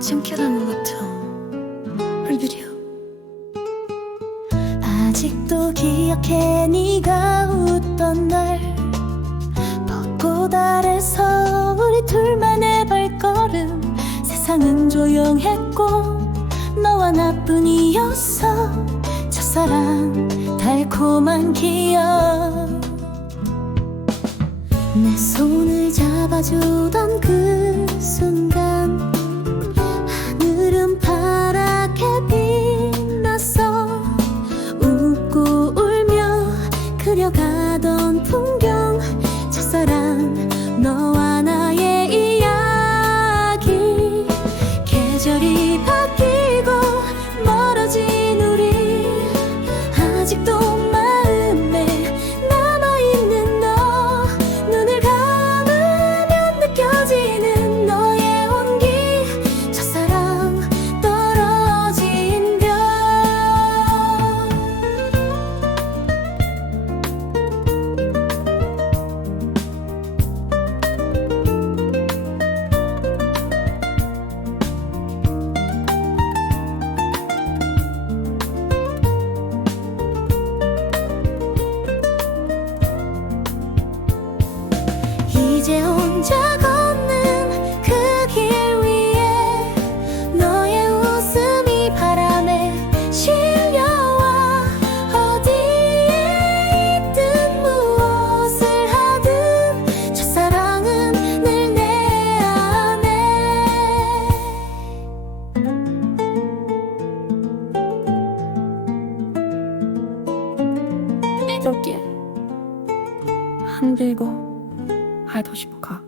참깨라는 같은 얼굴이야 아직도 기억해 네가 웃던 날. 벚꽃 아래서 우리 둘만의 발걸음. 세상은 조용했고 너와 나뿐이었어. 첫사랑 달콤한 기억. 내 손을 잡아주던 그 순간 그려가던 풍경 첫사랑 너와 나의 이야기. 계절이 바뀌고 멀어진 우리 아직도 여기에 한 빌고 알고 싶어. 가